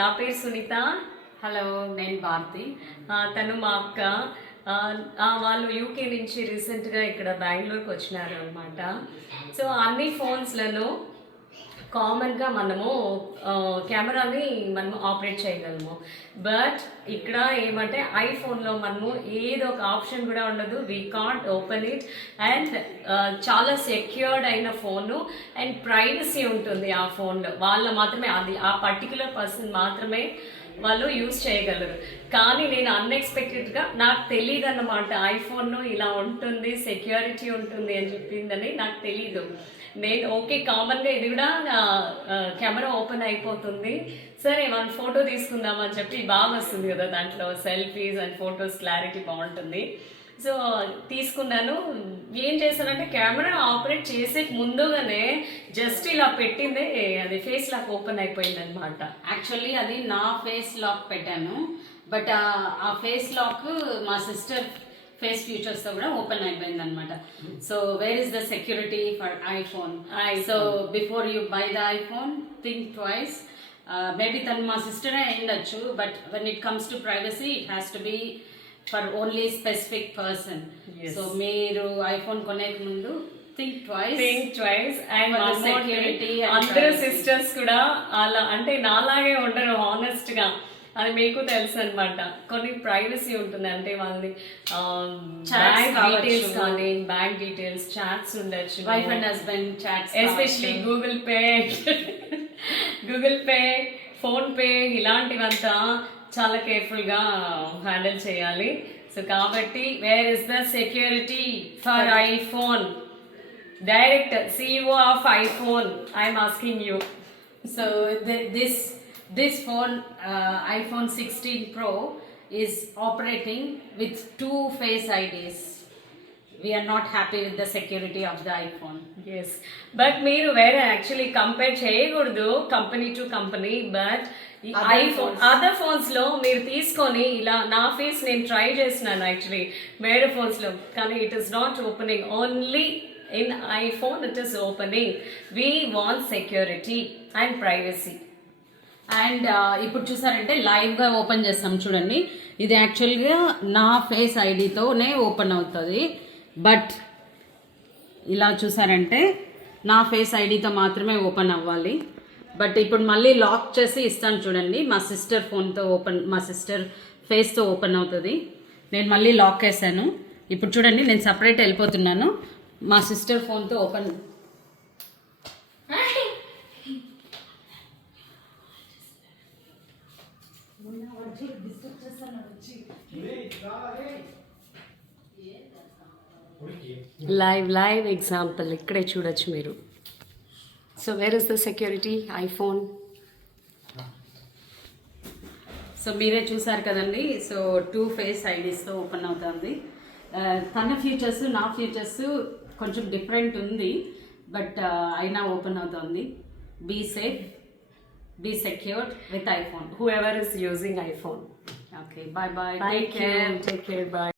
నా పేరు సునీత. హలో, నేను భారతి. తను మా అక్క. వాళ్ళు యూకే నుంచి రీసెంట్గా ఇక్కడ బెంగళూరుకి వచ్చినారు అనమాట. సో అన్ని ఫోన్స్లను కామన్గా మనము కెమెరాని మనము ఆపరేట్ చేయగలము. బట్ ఇక్కడ ఏమంటే ఐఫోన్లో మనము ఏదో ఒక ఆప్షన్ కూడా ఉండదు. We can't open it. And చాలా సెక్యూర్డ్ అయిన ఫోను అండ్ ప్రైవసీ ఉంటుంది ఆ ఫోన్లో. వాళ్ళ మాత్రమే అది ఆ పర్టికులర్ పర్సన్ మాత్రమే వాళ్ళు యూజ్ చేయగలరు. కానీ నేను అన్ఎక్స్పెక్టెడ్గా నాకు తెలియదు అన్నమాట, ఐఫోన్ ఇలా ఉంటుంది, సెక్యూరిటీ ఉంటుంది అని చెప్పిందని నాకు తెలీదు. నేను ఓకే కామన్గా ఇది కూడా కెమెరా ఓపెన్ అయిపోతుంది, సరే మనం ఫోటో తీసుకుందామని చెప్పి బాగా వస్తుంది కదా దాంట్లో సెల్ఫీస్ అండ్ ఫొటోస్ క్లారిటీ బాగుంటుంది. సో తీసుకున్నాను. ఏం చేశానంటే కెమెరా ఆపరేట్ చేసే ముందుగానే జస్ట్ ఇలా పెట్టిందే అది ఫేస్ లాక్ ఓపెన్ అయిపోయింది అనమాట. యాక్చువల్లీ అది నా ఫేస్ లాక్ పెట్టాను, బట్ ఆ ఫేస్ లాక్ మా సిస్టర్ ఫేస్ ఫ్యూచర్స్ తో కూడా ఓపెన్ అయిపోయింది అనమాట. So where is the security for iPhone? So before you buy the iPhone think twice. Maybe తను మా సిస్టరే అయ్యిండొచ్చు, but when it comes to privacy it has to be for only specific person. So మీరు iPhone కొనే ముందు think twice. And security అందరూ sisters కూడా అలా అంటే నాలాగే ఉండరు హానెస్ట్ గా, అది మీకు తెలుసు అనమాట. కొన్ని ప్రైవసీ ఉంటుంది, అంటే వాళ్ళని డీటెయిల్స్ కానీ బ్యాంక్ డీటెయిల్స్, చాట్స్ ఉండొచ్చు, wife and husband chats, especially Google Pay, PhonePe ఇలాంటివంతా చాలా కేర్ఫుల్గా హ్యాండిల్ చేయాలి. సో కాబట్టి where is the security for iPhone? Direct CEO of iPhone I'm asking you. So this phone, iPhone 16 Pro, is operating with 2 face IDs. We are not happy with the security of the iPhone. Yes, but మీరు వేరే actually compare చేయకూడదు company to company. But iPhone other phones లో మీరు తీసుకొని ఇలా నా face నేను try చేసినాను యాక్చువల్లీ వేరే ఫోన్స్ లో, కానీ it is not opening. Only in iPhone it is opening. We want security and privacy. And ఇప్పుడు చూసారంటే లైవ్గా ఓపెన్ చేస్తాం చూడండి. ఇది యాక్చువల్గా నా ఫేస్ ఐడితోనే ఓపెన్ అవుతుంది, బట్ ఇలా చూసారంటే నా ఫేస్ ఐడితో మాత్రమే ఓపెన్ అవ్వాలి. బట్ ఇప్పుడు మళ్ళీ లాక్ చేసి ఇస్తాను చూడండి. మా సిస్టర్ ఫోన్తో మా సిస్టర్ ఫేస్తో ఓపెన్ అవుతుంది. నేను మళ్ళీ లాక్ వేసాను. ఇప్పుడు చూడండి, నేను సపరేట్ వెళ్ళిపోతున్నాను. మా సిస్టర్ ఫోన్తో ఓపెన్. లైవ్ ఎగ్జాంపుల్ ఇక్కడే చూడొచ్చు మీరు. So where is the security iPhone? So మీరే చూసారు కదండి. సో 2 ఫేస్ ఐడీస్తో ఓపెన్ అవుతుంది. తన ఫ్యూచర్స్ నా ఫ్యూచర్స్ కొంచెం డిఫరెంట్ ఉంది, బట్ అయినా ఓపెన్ అవుతుంది. Be safe, be secured with iPhone. Whoever is using iPhone. Okay, bye. Take care. Bye.